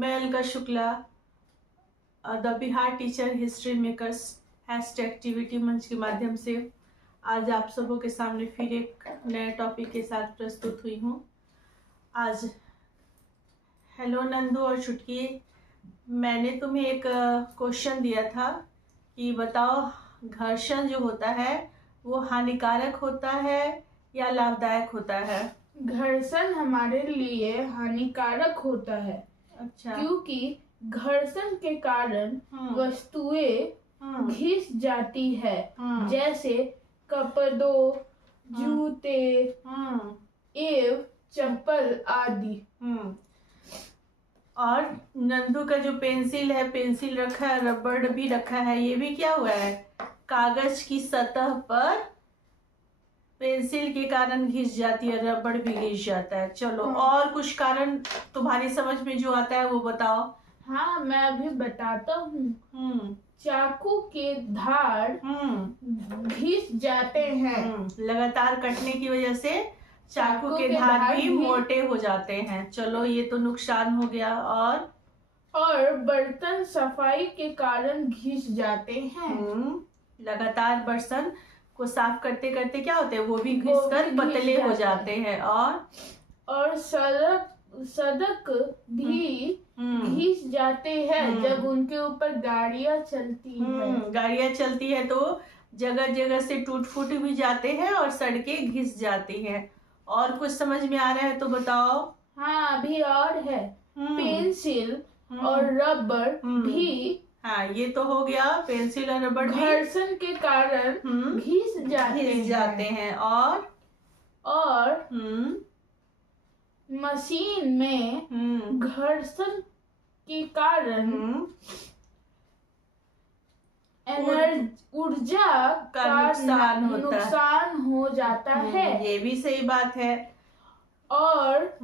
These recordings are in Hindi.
मैं Alka Shukla the Bihar teacher history makers heist activity मंच के माध्यम से आज आप सबों के सामने फिर एक नए टॉपिक के साथ प्रस्तुत हुई हूँ। आज हेलो नंदू और छुटकी, मैंने तुम्हें एक क्वेश्चन दिया था कि बताओ घर्षण जो होता है वो हानिकारक होता है या लाभदायक होता है। घर्षण हमारे लिए हानिकारक होता है। अच्छा। क्योंकि घर्षण के कारण वस्तुएं घिस जाती है, जैसे कपड़ों, जूते एवं चप्पल आदि। और नंदू का जो पेंसिल है, पेंसिल रखा है, रबड़ भी रखा है, ये भी क्या हुआ है, कागज की सतह पर पेंसिल के कारण घिस जाती है, रबड़ भी घिस जाता है। चलो और कुछ कारण तुम्हारी समझ में जो आता है वो बताओ। हाँ, मैं अभी बताता हूँ। चाकू के धार घिस जाते हैं। लगातार कटने की वजह से चाकू के धार भी मोटे हो जाते हैं। चलो ये तो नुकसान हो गया। और बर्तन सफाई के कारण घिस जाते हैं। लगातार बर्तन को साफ करते करते क्या होते हैं, वो भी घिसकर पतले हो जाते हैं। और सड़क भी घिस जाते हैं जब उनके ऊपर गाड़ियां चलती हैं। गाड़ियां चलती है तो जगह जगह से टूट फूट भी जाते हैं और सड़कें घिस जाती हैं। और कुछ समझ में आ रहा है तो बताओ। हाँ, अभी और है। पेंसिल और रबड़ भी, हाँ ये तो हो गया, पेंसिल और रबड़ घर्षण के कारण घिस जाते हैं। और मशीन में घर्षण के कारण ऊर्जा का नुकसान हो जाता है। ये भी सही बात है। और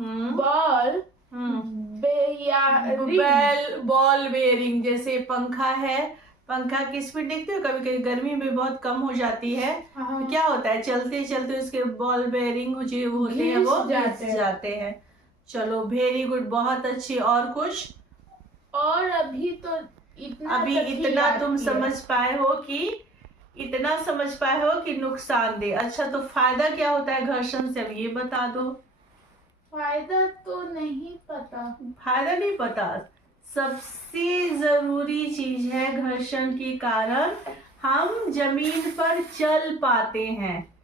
बॉल बेयरिंग, जैसे पंखा है, पंखा की स्पीड देखते हो कभी कभी गर्मी में बहुत कम हो जाती है। तो क्या होता है, चलते चलते उसके बॉल बेयरिंग जो होते हैं वो घिस जाते हैं। चलो वेरी गुड, बहुत अच्छी। और कुछ? और अभी इतना तुम समझ पाए हो कि नुकसानदेह। अच्छा, तो फायदा क्या होता है घर्षण से, अब ये बता दो। फायदा तो नहीं पता। फायदा नहीं पता। सबसे जरूरी चीज है, घर्षण के कारण हम जमीन पर चल पाते हैं।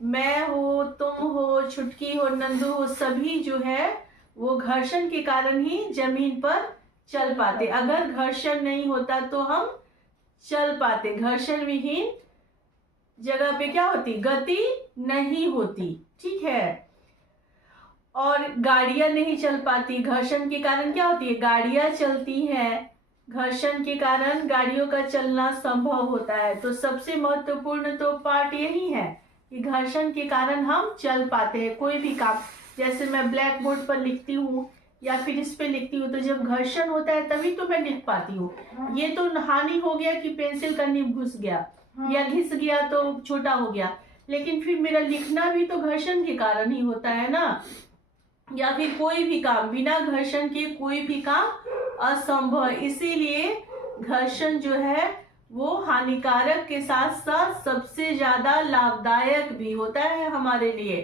मैं हो, तुम हो, छुटकी हो, नंदू हो, सभी जो है वो घर्षण के कारण ही जमीन पर चल पाते। अगर घर्षण नहीं होता तो हम चल पाते। घर्षण विहीन जगह पे क्या होती, गति नहीं होती। ठीक है। और गाड़ियां नहीं चल पाती। घर्षण के कारण क्या होती है, गाड़ियां चलती हैं। घर्षण के कारण गाड़ियों का चलना संभव होता है। तो सबसे महत्वपूर्ण तो पार्ट यही है कि घर्षण के कारण हम चल पाते हैं। कोई भी काम, जैसे मैं ब्लैक बोर्ड पर लिखती हूँ या फिर इस पे लिखती हूँ, तो जब घर्षण होता है तभी तो मैं लिख पाती हूँ। ये तो हानि हो गया कि पेंसिल का निब घुस गया या घिस गया तो छोटा हो गया, लेकिन फिर मेरा लिखना भी तो घर्षण के कारण ही होता है ना। या फिर कोई भी काम, बिना घर्षण के कोई भी काम असंभव है। इसीलिए घर्षण जो है वो हानिकारक के साथ साथ सबसे ज्यादा लाभदायक भी होता है हमारे लिए।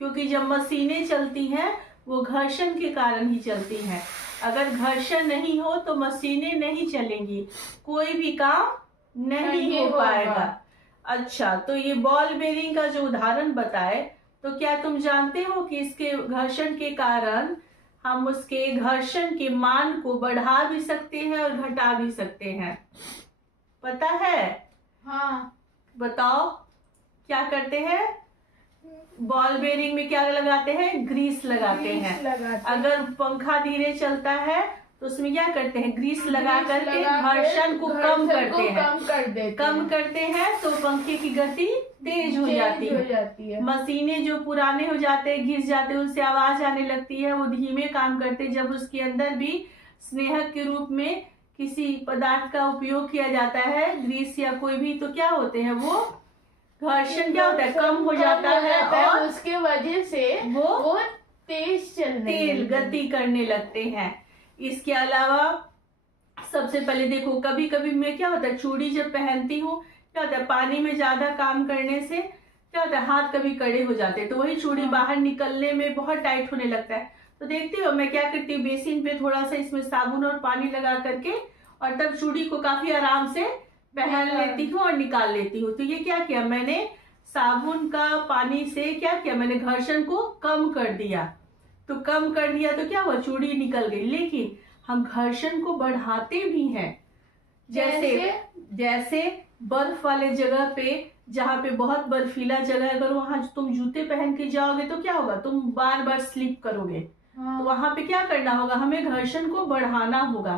क्योंकि जब मशीनें चलती हैं वो घर्षण के कारण ही चलती हैं। अगर घर्षण नहीं हो तो मशीनें नहीं चलेंगी, कोई भी काम नहीं हो पाएगा। अच्छा, तो ये बॉल बेयरिंग का जो उदाहरण बताए, तो क्या तुम जानते हो कि इसके घर्षण के कारण हम उसके घर्षण के मान को बढ़ा भी सकते हैं और घटा भी सकते हैं। पता है? हाँ। बताओ क्या करते हैं। बॉल बेयरिंग में क्या लगाते हैं, ग्रीस लगाते हैं। अगर पंखा धीरे चलता है तो उसमें क्या करते हैं, ग्रीस लगा करके घर्षण को कम करते हैं तो पंखे की गति तेज हो जाती है। मशीनें जो पुराने हो जाते हैं, घिस जाते हैं, उससे आवाज आने लगती है, वो धीमे काम करते हैं। जब उसके अंदर भी स्नेहक के रूप में किसी पदार्थ का उपयोग किया जाता है, ग्रीस या कोई भी, तो क्या होते हैं, वो घर्षण क्या होता है, कम हो जाता है और उसके वजह से वो तेज गति करने लगते हैं। इसके अलावा सबसे पहले देखो, कभी कभी मैं क्या होता है, चूड़ी जब पहनती हूँ क्या होता है, पानी में ज्यादा काम करने से क्या होता है, हाथ कभी कड़े हो जाते हैं, तो वही चूड़ी बाहर निकलने में बहुत टाइट होने लगता है। तो देखती हो मैं क्या करती हूँ, बेसिन पे थोड़ा सा इसमें साबुन और पानी लगा करके और तब चूड़ी को काफी आराम से पहन लेती हूँ और निकाल लेती हूँ। तो ये क्या किया मैंने, साबुन का पानी से क्या किया मैंने, घर्षण को कम कर दिया। तो कम कर दिया तो क्या हुआ, चूड़ी निकल गई। लेकिन हम घर्षण को बढ़ाते भी हैं, जैसे बर्फ वाले जगह पे, जहाँ पे बहुत बर्फीला जगह है, अगर वहां तुम जूते पहन के जाओगे तो क्या होगा, तुम बार बार स्लिप करोगे। तो वहां पे क्या करना होगा, हमें घर्षण को बढ़ाना होगा।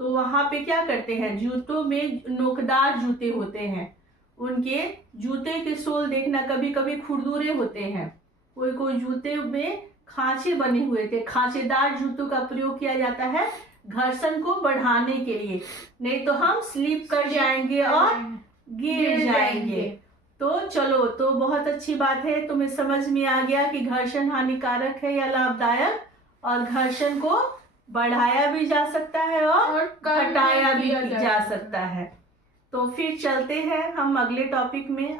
तो वहां पे क्या करते हैं, जूतों में नोकदार जूते होते हैं, उनके जूते के सोल देखना कभी कभी खुरदुरे होते हैं, कोई कोई जूते में खांचे बने हुए थे। खांचेदार जूतों का प्रयोग किया जाता है घर्षण को बढ़ाने के लिए, नहीं तो हम स्लिप कर जाएंगे और गिर जाएंगे। तो चलो, तो बहुत अच्छी बात है, तुम्हें समझ में आ गया कि घर्षण हानिकारक है या लाभदायक, और घर्षण को बढ़ाया भी जा सकता है और घटाया भी जा सकता है। तो फिर चलते हैं हम अगले टॉपिक में।